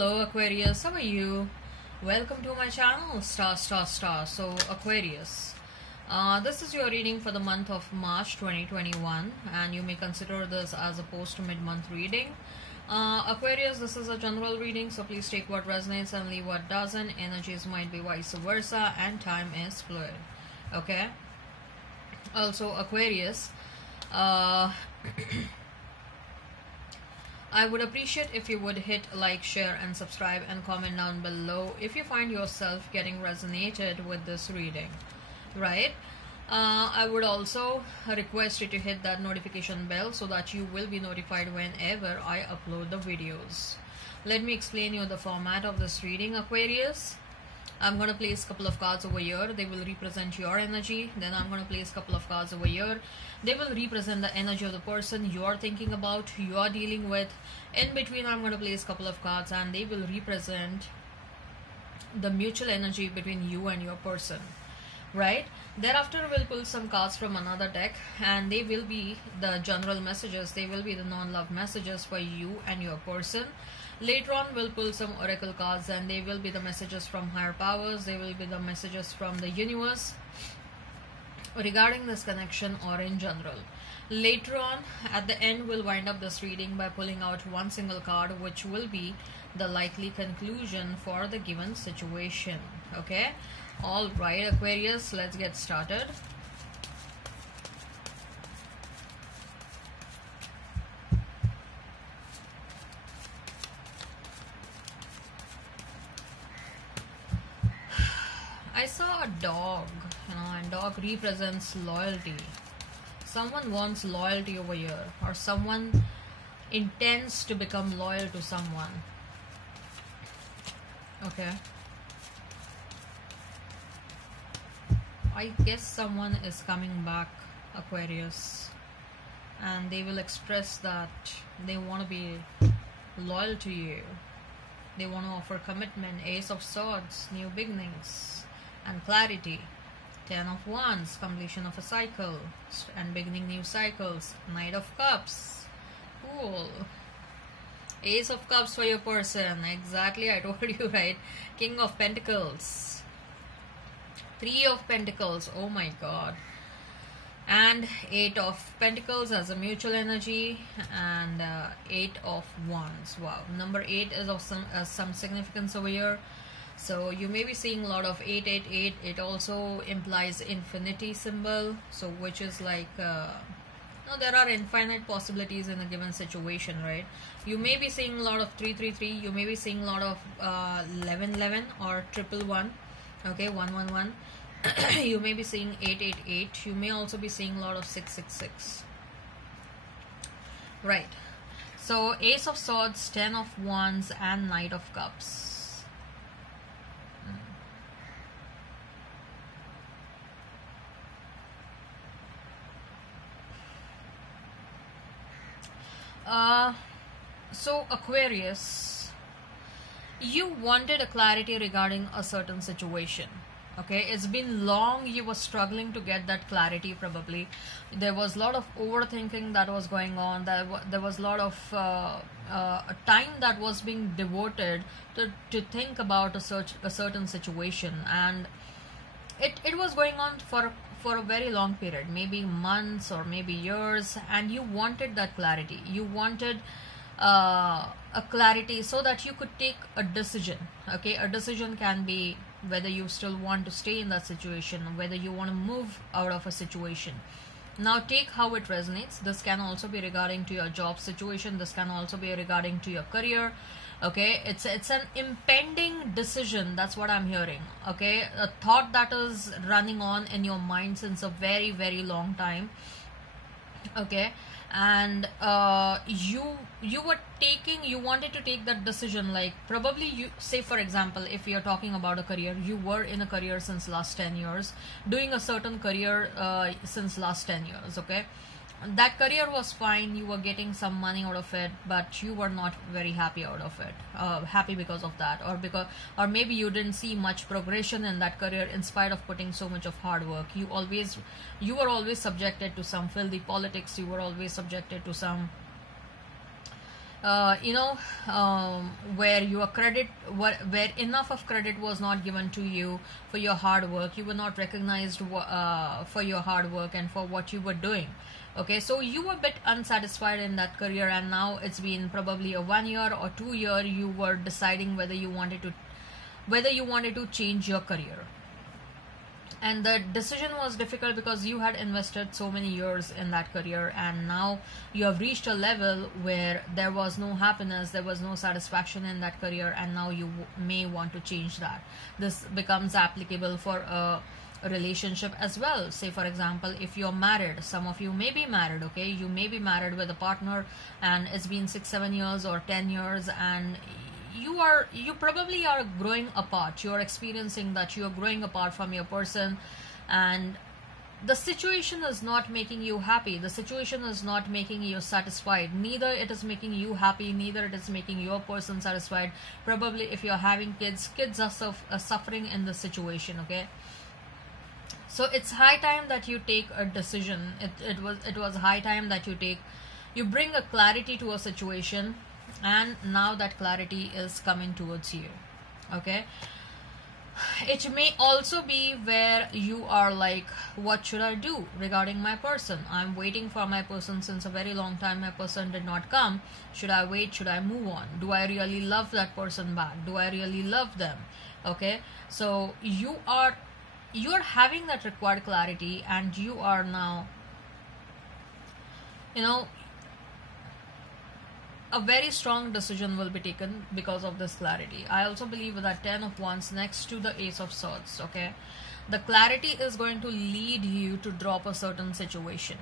Hello Aquarius, how are you? Welcome to my channel, star. So Aquarius, this is your reading for the month of March 2021, and you may consider this as a post mid-month reading. Aquarius, this is a general reading, so please take what resonates and leave what doesn't. Energies might be vice versa, and time is fluid. Okay. Also Aquarius, I would appreciate if you would hit like, share and subscribe and comment down below if you find yourself getting resonated with this reading, right? I would also request you to hit that notification bell so that you will be notified whenever I upload the videos. Let me explain you the format of this reading, Aquarius. I'm going to place a couple of cards over here. They will represent your energy. Then I'm going to place a couple of cards over here. They will represent the energy of the person you are thinking about, you are dealing with. In between, I'm going to place a couple of cards and they will represent the mutual energy between you and your person, right? Thereafter, we'll pull some cards from another deck and they will be the general messages. They will be the non-love messages for you and your person. Later on, we'll pull some oracle cards and they will be the messages from higher powers. They will be the messages from the universe regarding this connection or in general. Later on, at the end, we'll wind up this reading by pulling out one single card, which will be the likely conclusion for the given situation. Okay? Alright, Aquarius, let's get started. I saw a dog, and dog represents loyalty. Someone wants loyalty over here, or someone intends to become loyal to someone. Okay. I guess someone is coming back, Aquarius, and they will express that they want to be loyal to you. They want to offer commitment. Ace of Swords, new beginnings and clarity. 10 of Wands, completion of a cycle and beginning new cycles. Knight of Cups, cool. Ace of Cups for your person, exactly, I told you, right? King of Pentacles, 3 of Pentacles, oh my god, and 8 of Pentacles as a mutual energy, and 8 of Wands. Wow, number 8 is of some significance over here. So you may be seeing a lot of 888. It also implies infinity symbol, so which is like no, there are infinite possibilities in a given situation, right? You may be seeing a lot of 333. You may be seeing a lot of 1111 or 111. Okay, 111. You may be seeing 888. You may also be seeing a lot of 666. Right. So Ace of Swords, 10 of Wands, and Knight of Cups. So Aquarius, you wanted a clarity regarding a certain situation. Okay, it's been long you were struggling to get that clarity. Probably there was a lot of overthinking that was going on. There was a lot of time that was being devoted to think about a certain situation, and it was going on for a very long period, maybe months or maybe years, and you wanted that clarity. You wanted a clarity so that you could take a decision. Okay, a decision can be whether you still want to stay in that situation, whether you want to move out of a situation. Now take how it resonates. This can also be regarding to your job situation. This can also be regarding to your career. Okay, it's an impending decision. That's what I'm hearing. Okay, a thought that is running on in your mind since a very, very long time. Okay, and you wanted to take that decision, like probably you say, for example, if you're talking about a career, you were in a career since last 10 years, doing a certain career since last 10 years. Okay, that career was fine, you were getting some money out of it, but you were not very happy out of it, happy because of that, or maybe you didn't see much progression in that career in spite of putting so much of hard work. You were always subjected to some filthy politics. You were always subjected to some you know, where your credit, where enough of credit was not given to you for your hard work. You were not recognized for your hard work and for what you were doing. Okay, so you were a bit unsatisfied in that career, and now it's been probably a 1 year or 2 year. You were deciding whether you wanted to change your career, and the decision was difficult because you had invested so many years in that career, and now you have reached a level where there was no happiness, there was no satisfaction in that career, and now you may want to change that. This becomes applicable for a relationship as well. Say for example, if you're married, some of you may be married, okay, you may be married with a partner and it's been 6-7 years or 10 years, and you probably are growing apart. You're experiencing that you're growing apart from your person, and the situation is not making you happy, the situation is not making you satisfied, neither it is making you happy, neither it is making your person satisfied. Probably if you're having kids are suffering in the situation. Okay, so it's high time that you take a decision. It was high time that you bring a clarity to a situation, and now that clarity is coming towards you. Okay, it may also be where you are like, what should I do regarding my person? I'm waiting for my person since a very long time, my person did not come. Should I wait? Should I move on? Do I really love that person back? Do I really love them? Okay, so you're having that required clarity, and you are now, you know, a very strong decision will be taken because of this clarity. I also believe that 10 of Wands next to the Ace of Swords. Okay, the clarity is going to lead you to drop a certain situation.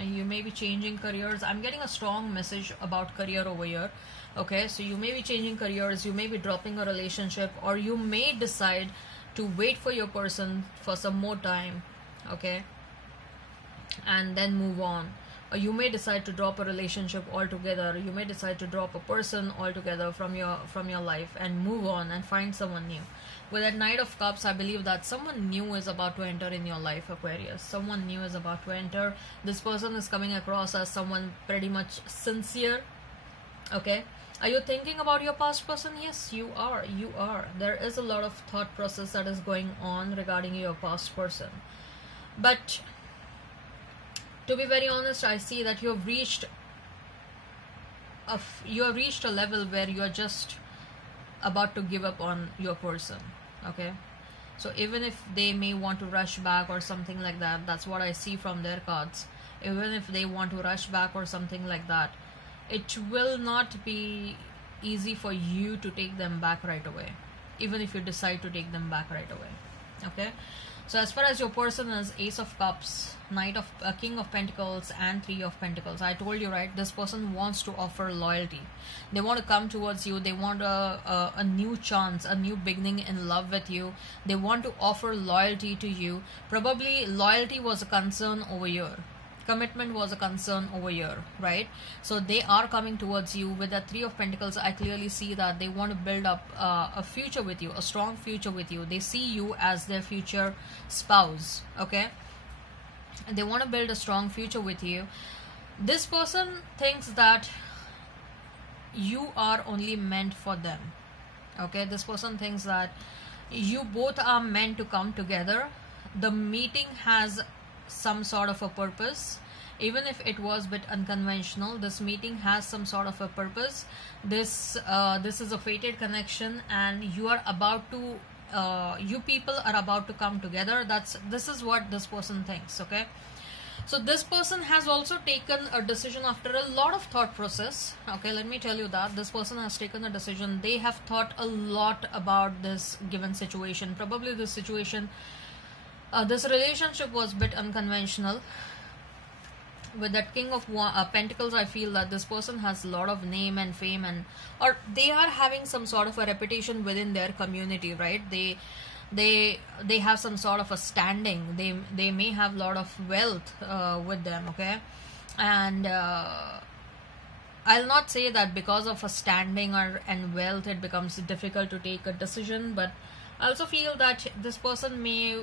You may be changing careers. I'm getting a strong message about career over here. Okay, so you may be changing careers, you may be dropping a relationship, or you may decide to wait for your person for some more time. Okay, and then move on. Or you may decide to drop a relationship altogether. You may decide to drop a person altogether from your life and move on and find someone new. With that Knight of Cups, I believe that someone new is about to enter in your life, Aquarius. Someone new is about to enter. This person is coming across as someone pretty much sincere. Okay, are you thinking about your past person? Yes, you are. There is a lot of thought process that is going on regarding your past person, but to be very honest, I see that you have reached a level where you are just about to give up on your person. Okay, so even if they may want to rush back or something like that, that's what I see from their cards. Even if they want to rush back or something like that, it will not be easy for you to take them back right away, even if you decide to take them back right away. Okay, so as far as your person is Ace of Cups, King of Pentacles, and 3 of Pentacles. I told you, right, this person wants to offer loyalty. They want to come towards you. They want a new chance, a new beginning in love with you. They want to offer loyalty to you. Probably loyalty was a concern over here. Commitment was a concern over here, right? So they are coming towards you. With the 3 of Pentacles, I clearly see that they want to build up a future with you, a strong future with you. They see you as their future spouse. Okay, they want to build a strong future with you. This person thinks that you are only meant for them. Okay, this person thinks that you both are meant to come together. The meeting has some sort of a purpose. Even if it was a bit unconventional, this meeting has some sort of a purpose. This is a fated connection, and you people are about to come together. This is what this person thinks. Okay, so this person has also taken a decision after a lot of thought process. Okay, let me tell you that this person has taken a decision. They have thought a lot about this given situation. Probably this situation, this relationship was a bit unconventional. With that King of Pentacles, I feel that this person has a lot of name and fame, or they are having some sort of a reputation within their community, right? They have some sort of a standing. They may have a lot of wealth with them. Okay, and I'll not say that because of a standing and wealth it becomes difficult to take a decision, but I also feel that this person may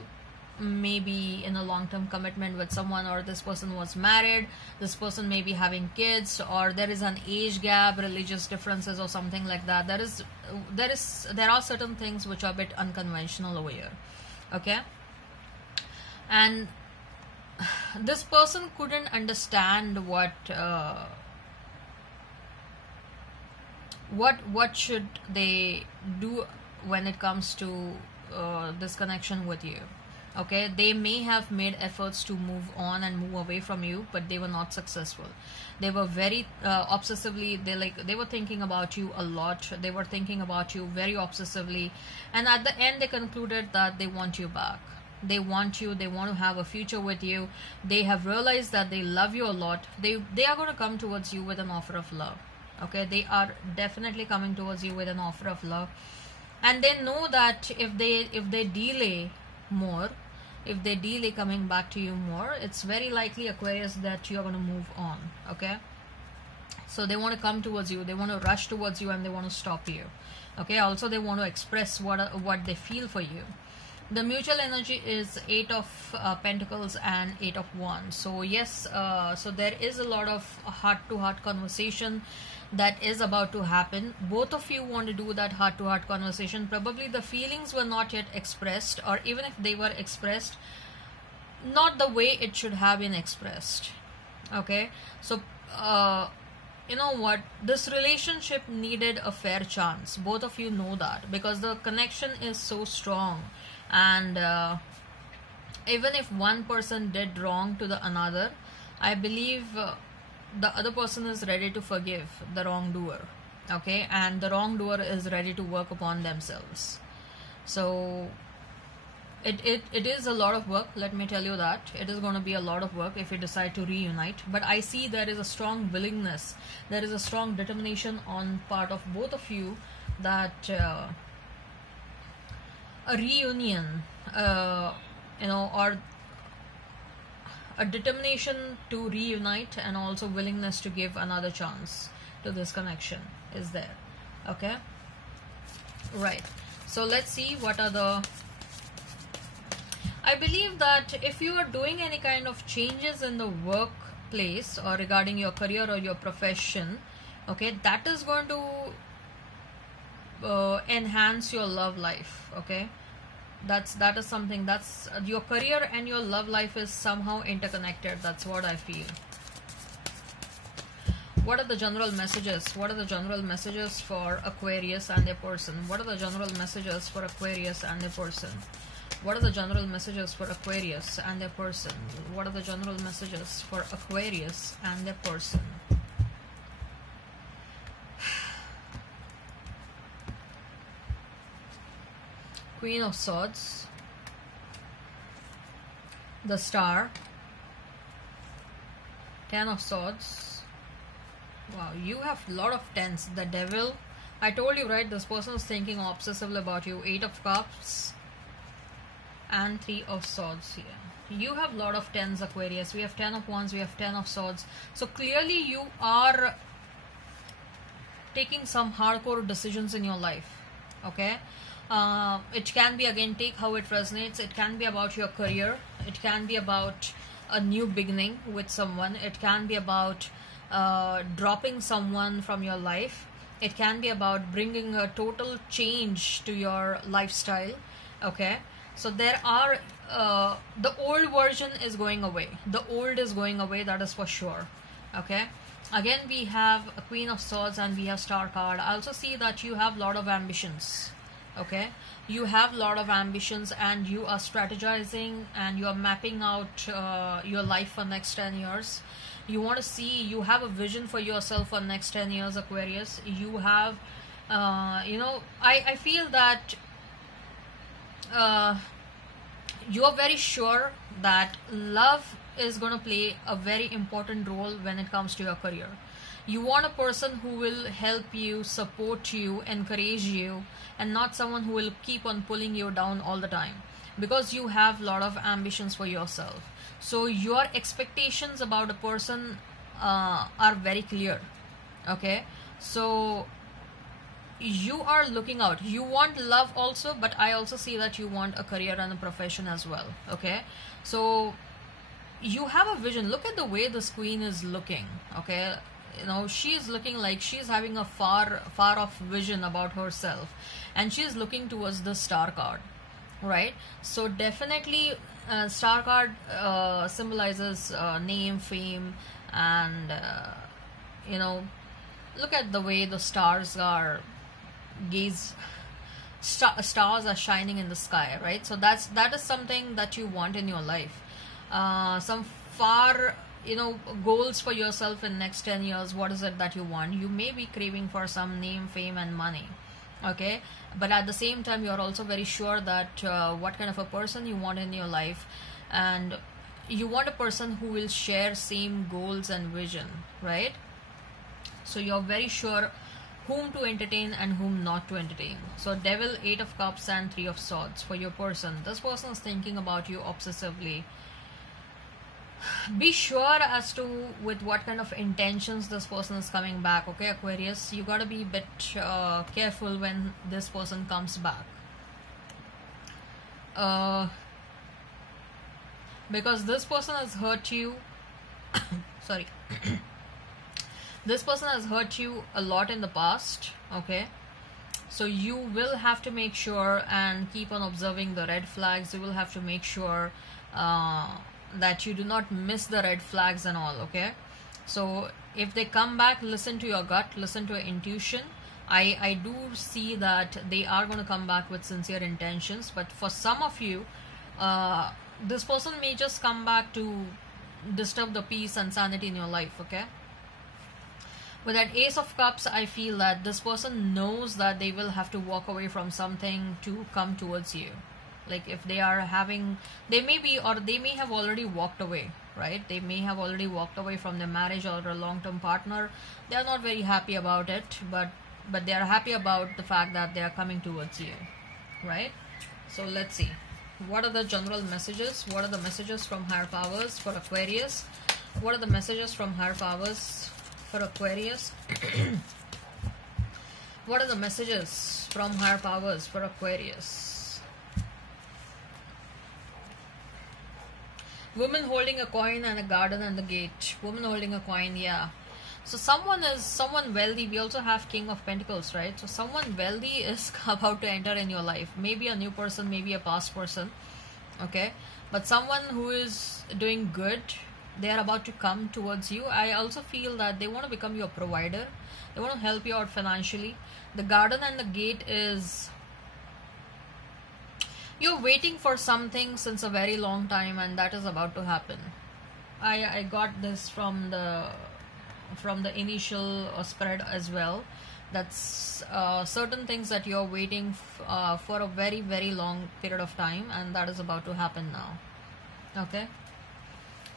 may be in a long-term commitment with someone, or this person was married, this person may be having kids, or there is an age gap, religious differences, or something like that. There are certain things which are a bit unconventional over here. Okay, and this person couldn't understand what should they do when it comes to this connection with you. Okay, they may have made efforts to move on and move away from you, but they were not successful. They were very obsessively, they were thinking about you a lot. They were thinking about you very obsessively, and at the end they concluded that they want you back. They want you, they want to have a future with you. They have realized that they love you a lot. They are going to come towards you with an offer of love. Okay, they are definitely coming towards you with an offer of love, and they know that if they delay more, if they delay coming back to you more, it's very likely, Aquarius, that you're going to move on. Okay, so they want to come towards you, they want to rush towards you, and they want to stop you. Okay, also they want to express what they feel for you. The mutual energy is 8 of Pentacles and 8 of Wands. So yes, so there is a lot of heart-to-heart conversation that is about to happen. Both of you want to do that heart-to-heart conversation. Probably the feelings were not yet expressed, or even if they were expressed, not the way it should have been expressed. Okay, so you know what, this relationship needed a fair chance. Both of you know that, because the connection is so strong. And even if one person did wrong to the another, I believe the other person is ready to forgive the wrongdoer. Okay, and the wrongdoer is ready to work upon themselves. So it is a lot of work, let me tell you that. It is going to be a lot of work if you decide to reunite, but I see there is a strong willingness, there is a strong determination on part of both of you that a reunion, you know, or a determination to reunite, and also willingness to give another chance to this connection is there. Okay, right, so let's see what are the, I believe that if you are doing any kind of changes in the workplace or regarding your career or your profession, okay, that is going to enhance your love life. Okay, that is something, that's your career and your love life is somehow interconnected. That's what I feel. What are the general messages? What are the general messages for Aquarius and their person? What are the general messages for Aquarius and their person? What are the general messages for Aquarius and their person? What are the general messages for Aquarius and their person? Queen of Swords, the Star, Ten of Swords. Wow, you have a lot of tens. The Devil. I told you, right, this person is thinking obsessively about you. 8 of Cups and 3 of Swords here. You have a lot of tens, Aquarius. We have 10 of Wands, we have 10 of Swords. So clearly you are taking some hardcore decisions in your life. Okay, it can be, again, take how it resonates. It can be about your career, it can be about a new beginning with someone, it can be about dropping someone from your life, it can be about bringing a total change to your lifestyle. Okay, so there are the old version is going away, the old is going away, that is for sure. Okay, again we have a Queen of Swords and we have Star card. I also see that you have a lot of ambitions. Okay, you have a lot of ambitions and you are strategizing and you are mapping out your life for next 10 years. You want to see, you have a vision for yourself for next 10 years, Aquarius. You have you know, I feel that you are very sure that love is going to play a very important role when it comes to your career. You want a person who will help you, support you, encourage you, and not someone who will keep on pulling you down all the time, because you have a lot of ambitions for yourself. So your expectations about a person are very clear. Okay, so you are looking out. You want love also, but I also see that you want a career and a profession as well. Okay, so you have a vision. Look at the way this queen is looking. Okay, you know, she's looking like she's having a far off vision about herself, and she's looking towards the star card, right? So definitely star card symbolizes name, fame, and you know, look at the way the stars are stars are shining in the sky, right? So that is something that you want in your life. Some far, you know, goals for yourself in next 10 years. What is it that you want? You may be craving for some name, fame, and money, okay, but at the same time you're also very sure that what kind of a person you want in your life, and you want a person who will share same goals and vision, right? So you're very sure whom to entertain and whom not to entertain. So Devil, 8 of Cups, and 3 of Swords for your person. This person is thinking about you obsessively. Be sure as to with what kind of intentions this person is coming back, okay, Aquarius? You gotta be a bit careful when this person comes back. Because this person has hurt you. Sorry. This person has hurt you a lot in the past, okay? So you will have to make sure and keep on observing the red flags. You will have to make sure that you do not miss the red flags and all, okay? So if they come back, listen to your gut, listen to your intuition. I do see that they are going to come back with sincere intentions, but for some of you, this person may just come back to disturb the peace and sanity in your life, okay? With that Ace of Cups, I feel that this person knows that they will have to walk away from something to come towards you. Like if they are having, they may be, or they may have already walked away, right? They may have already walked away from their marriage or a long-term partner. They are not very happy about it, but they are happy about the fact that they are coming towards you, right? So let's see. What are the general messages? What are the messages from higher powers for Aquarius? What are the messages from higher powers for Aquarius? What are the messages from higher powers for Aquarius? Woman holding a coin and a garden and the gate. Woman holding a coin, yeah. So someone wealthy. We also have King of Pentacles, right? So someone wealthy is about to enter in your life. Maybe a new person, maybe a past person, okay? But someone who is doing good, they are about to come towards you. I also feel that they want to become your provider. They want to help you out financially. The garden and the gate is, you're waiting for something since a very long time, and that is about to happen. I got this from the initial spread as well. That's certain things that you're waiting for a very, very long period of time, and that is about to happen now, okay?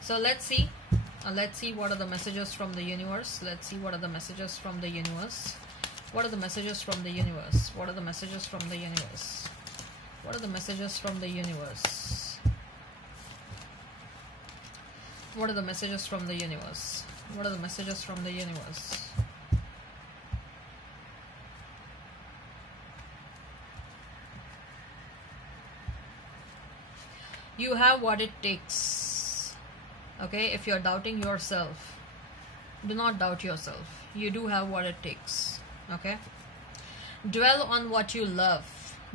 So let's see what are the messages from the universe. Let's see what are the messages from the universe. What are the messages from the universe? What are the messages from the universe? What are the messages from the universe? What are the messages from the universe? What are the messages from the universe? You have what it takes. Okay, if you're doubting yourself, do not doubt yourself. You do have what it takes. Okay, dwell on what you love.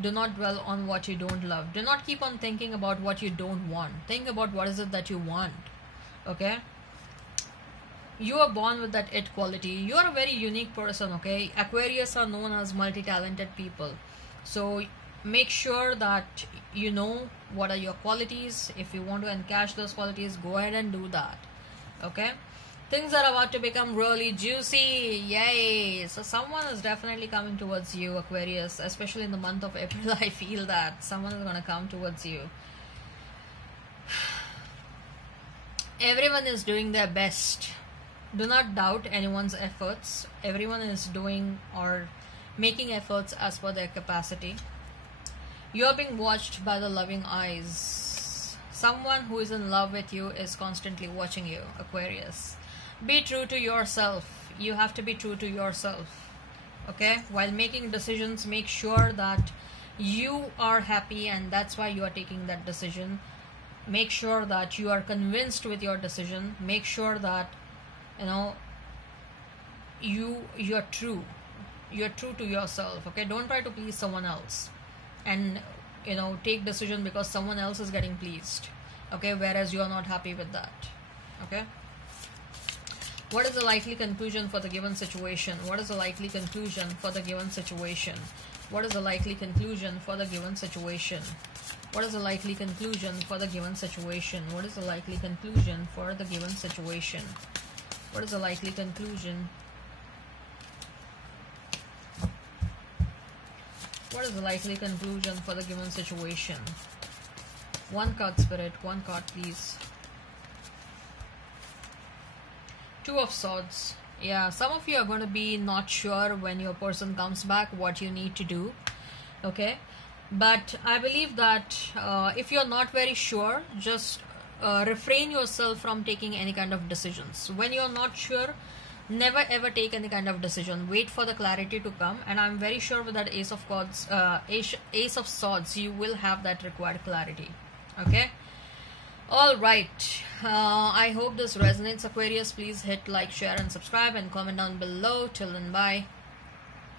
Do not dwell on what you don't love. Do not keep on thinking about what you don't want. Think about what is it that you want. Okay, you are born with that it quality. You are a very unique person. Okay, Aquarius are known as multi-talented people, so make sure that you know what are your qualities. If you want to encash those qualities, go ahead and do that. Okay, things are about to become really juicy. Yay! So someone is definitely coming towards you, Aquarius, especially in the month of April. I feel that someone is going to come towards you. Everyone is doing their best. Do not doubt anyone's efforts. Everyone is doing or making efforts as per their capacity. You are being watched by the loving eyes. Someone who is in love with you is constantly watching you, Aquarius. Be true to yourself. You have to be true to yourself. Okay, while making decisions, make sure that you are happy, and that's why you are taking that decision. Make sure that you are convinced with your decision. Make sure that you're true to yourself. Okay, don't try to please someone else and take decision because someone else is getting pleased, okay, whereas you are not happy with that. Okay, what is the likely conclusion for the given situation? What is the likely conclusion for the given situation? What is the likely conclusion for the given situation? What is the likely conclusion for the given situation? What is the likely conclusion for the given situation? What is the likely conclusion? What is the likely conclusion for the given situation? One card, Spirit. One card, please. Two of Swords. Yeah, some of you are going to be not sure when your person comes back what you need to do. Okay, but I believe that if you're not very sure, just refrain yourself from taking any kind of decisions. When you're not sure, never ever take any kind of decision. Wait for the clarity to come, and I'm very sure with that Ace of Swords, you will have that required clarity. Okay, all right. I hope this resonates, Aquarius. Please hit like, share and subscribe and comment down below. Till then, bye.